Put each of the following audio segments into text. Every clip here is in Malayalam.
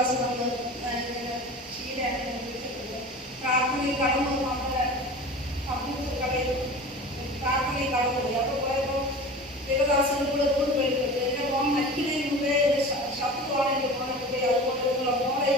ദേവദാസ് വന്ന് ശീലയായിട്ട് പ്രാർത്ഥനയിൽ കടന്നു നമ്മുടെ കമ്പ്യൂട്ടർ കടയിൽ പ്രാർത്ഥനയിൽ കടന്നുപോയി. അപ്പോൾ പോയപ്പോൾ ദേവദാസിന് കൂടെ റോഡ് വരുന്നുണ്ട്. എൻ്റെ മോൻ മരിക്കുന്നതിന് മുമ്പേ എൻ്റെ ശത്രുവാണ് എൻ്റെ മോനെ മുമ്പേ. അതുകൊണ്ട് നിങ്ങളെ മോളെ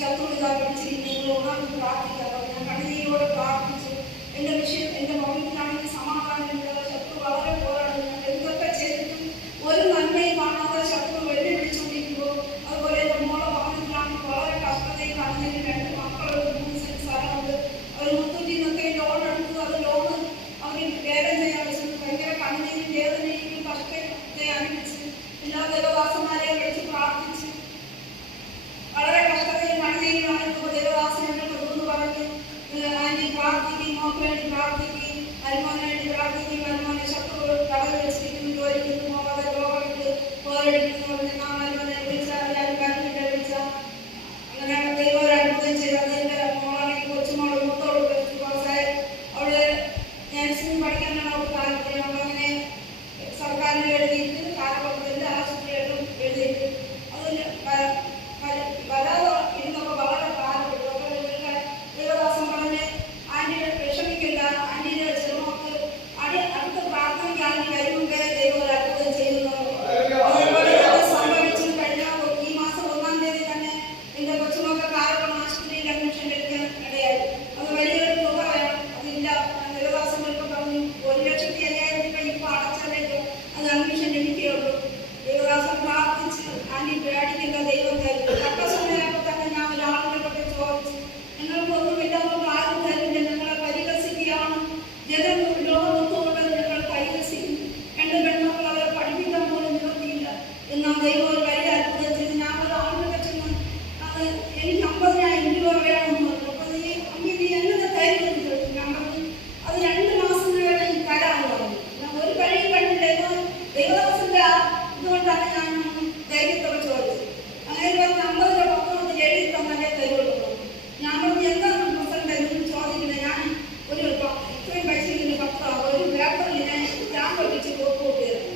ശത്രു ഇതാ പിടിച്ചിരിക്കും, നിങ്ങൾ ഒന്നാമത് പ്രാർത്ഥിക്കാൻ പറഞ്ഞു. ഞാൻ കണ്ണീരോടെ പ്രാർത്ഥിച്ചു. എൻ്റെ വിഷയം എൻ്റെ മകനാണെങ്കിൽ സമാധാനമില്ല, ശത്രു വളരെ പോരാടുന്നു. ഞാൻ എന്തൊക്കെ ചെയ്തിട്ടും ഒരു നന്മയും കാണാതെ ശത്രു വെല്ലുവിളിച്ചുകൊണ്ടിരിക്കുമ്പോൾ, അതുപോലെ എൻ്റെ മോളെ മകനാണെങ്കിൽ വളരെ കഷ്ടതയും കണ്ണീര്. 2 മക്കളുണ്ട്, 3 സെന്റ് സ്ഥലമുണ്ട്. അവർ മുത്തൂറ്റിൽ നിന്നൊക്കെ ലോൺ എടുത്തു. അത് ലോണ് അവർ വേദന ചെയ്യാൻ വെച്ചത് ഭയങ്കര കണ്ണീരും വേദനയും കഷ്ടത്തെ അനുഭവിച്ച് എല്ലാ ദേവദാസന്മാരെയും വിളിച്ച് പ്രാർത്ഥിച്ച് വളരെ കഷ്ടതയും കണ്ണീരും അനുഭവ ദേവദാസനോട് പറഞ്ഞു, ആൻറ്റി പ്രാർത്ഥിക്കും, മോക്ക് വേണ്ടി പ്രാർത്ഥിക്കും, അരുമോനെ വേണ്ടി പ്രാർത്ഥിക്കും. അരുമോനെ ശത്രു കടൽ വെച്ചിരിക്കുന്നു, ജോലിക്കുന്നു, പോകാതെ രോഗമിട്ട് പോരടിക്കുന്നു പറഞ്ഞ് നാം അരുമോനെ വിളിച്ചാൽ എല്ലാവരും കരുതിട്ട് വിളിച്ചാൽ അങ്ങനെ ദൈവം ഒരു അത്ഭുതം ചെയ്ത്. അതിൻ്റെ മോളാണെങ്കിൽ കൊച്ചുമോള് മൂത്തോട് കുറച്ചായി അവള് നഴ്സിംഗ് പഠിക്കാനാണ് അവൾക്ക് താല്പര്യം. അവളങ്ങനെ സർക്കാരിന് എഴുതിയിട്ട് കാലഘട്ടത്തിൽ ആശുപത്രികളിലും എഴുതിയിട്ട് അതിൽ വരാതെ ഇരുന്നപ്പോൾ വളരെ ഭാരപ്പെട്ടു. അപ്പോൾ ദേവദാസൻ പറഞ്ഞ് ആൻറ്റിയുടെ വിഷമിക്കില്ല, ആൻറ്റിയുടെ ചെറുമോക്ക് അടുത്ത പ്രാർത്ഥനയ്ക്ക് ആൻറ്റി വരുമുമ്പേ ദൈവം ഒരു അത്ഭുതം ചെയ്യുന്നു. അതുപോലെ സംഭവിച്ചു. കഴിഞ്ഞ ഈ മാസം 1-ാം തീയതി തന്നെ എൻ്റെ കൊച്ചുമോക്ക് കാലഘട്ടം ആശുപത്രിയിൽ അഡ്മിഷൻ എടുക്കാൻ ഇടയായി. അത് വലിയൊരു തുക വേണം. അതില്ല. ദേവദാസൻ പറഞ്ഞു 1,50,000 രൂപ ഇപ്പോൾ അടച്ചാലേക്ക് അത് അഡ്മിഷൻ ലഭിക്കുകയുള്ളൂ. ദേവദാസൻ പ്രാർത്ഥിച്ച് ആൻറ്റി പേടിക്കുന്ന ദൈവം തരും. തക്ക സമയപ്പോൾ തന്നെ ഞാൻ ഒരാളിനെ കൊണ്ട് ചോദിച്ചു, നിങ്ങൾക്ക് ഒന്നുമില്ലാത്തതുകൊണ്ട് ആരും തരില്ല, ഞങ്ങളെ പരിഹസിക്കുകയാണ്, ജനം ലോകമൊത്തുകൊണ്ട് ഞങ്ങൾ പരിഹസിക്കുന്നു. 2 പെൺമക്കൾ അവരെ പഠിപ്പിക്കാൻ പോലും നിവർത്തിയില്ല. എന്നാൽ ദൈവം ഒരു വലിയ അത്ഭുതം ചെയ്ത് ഞാൻ ഒരാളിനെ ചെന്ന് അത് എനിക്ക് 50,000 രൂപ വേണമെന്ന് പറഞ്ഞു. അപ്പോൾ നീ എങ്ങനെ തരുമെന്ന് ചോദിച്ചു. ഞാൻ പറഞ്ഞു അത് 2 മാസത്തിനുള്ളിൽ എനിക്ക് തരാമെന്ന് പറഞ്ഞു. ഞാൻ ഒരു വഴിയും കണ്ടില്ല. ദൈവദാസന്റെ ഇതുകൊണ്ടാണ് ഞാൻ ധൈര്യത്തോടെ ചോദിച്ചത്. അങ്ങനെ പറഞ്ഞ് 50 രൂപ 10 എഴുതി തന്നാലേ തരുള്ളൂ. ഞാൻ പറഞ്ഞു എന്താണ് പ്രസിഡന്റ് എന്നൊന്നും ചോദിക്കുന്നത്, ഞാൻ ഒരു ഇത്രയും പൈസയിൽ 10 ഒരു പേപ്പറിൽ ഞാൻ സ്റ്റാമ്പ് ഒട്ടിച്ച് കോപ്പി തരുന്നു.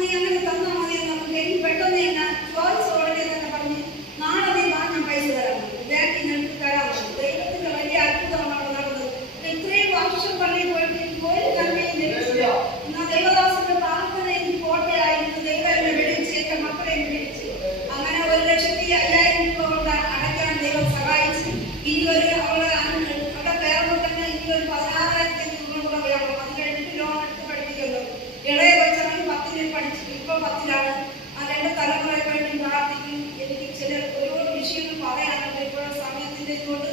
നീ അങ്ങനെ തന്നാൽ മതി എന്ന് പറഞ്ഞു. എനിക്ക് പെട്ടെന്ന് ഞാൻ ചോദിച്ച ഉടനെ തന്നെ പറഞ്ഞ് നാളെ നീ വാ, ഞാൻ പൈസ തരാൻ ബാങ്കിൽ നിന്ന് തരാമെന്ന്. ദൈവത്തിന്റെ വലിയ അത്ഭുതമാണ് അവിടെ നടന്നത്. ഇത്രയും വർഷം പള്ളിയിൽ പോയിട്ട് ഒരു നന്മയും ലഭിച്ചില്ല. എന്നാൽ ദേവദാസന്റെ പ്രാർത്ഥന എനിക്ക് കോട്ടയായിരുന്നു. ദൈവം എന്നെ വിളിച്ച് എന്റെ മക്കളെ വിളിച്ച് അങ്ങനെ 1,05,000 രൂപ കൊണ്ട് അടയ്ക്കാൻ ദൈവം സഹായിച്ചു. ഇനി ഒരു അവിടെ കയറുമ്പോൾ തന്നെ ഇനി ഒരു 16,000 രൂപ കൂടെ വേണം. അത് കഴിഞ്ഞിട്ട് ലോൺ എടുത്ത് പഠിപ്പിക്കുമല്ലോ. ഇളയ കൊച്ചാണെങ്കിൽ 10-ൽ പഠിച്ചു, ഇപ്പോൾ 10-ലാണ്. ആ 2 തലമുറയ്ക്ക് വേണ്ടി പ്രാർത്ഥിക്കും. എനിക്ക് ചില ഒരുപാട് വിഷയങ്ങൾ പറയാനുണ്ട്. ഇപ്പോഴും സമയത്തിൻ്റെ കൊണ്ട്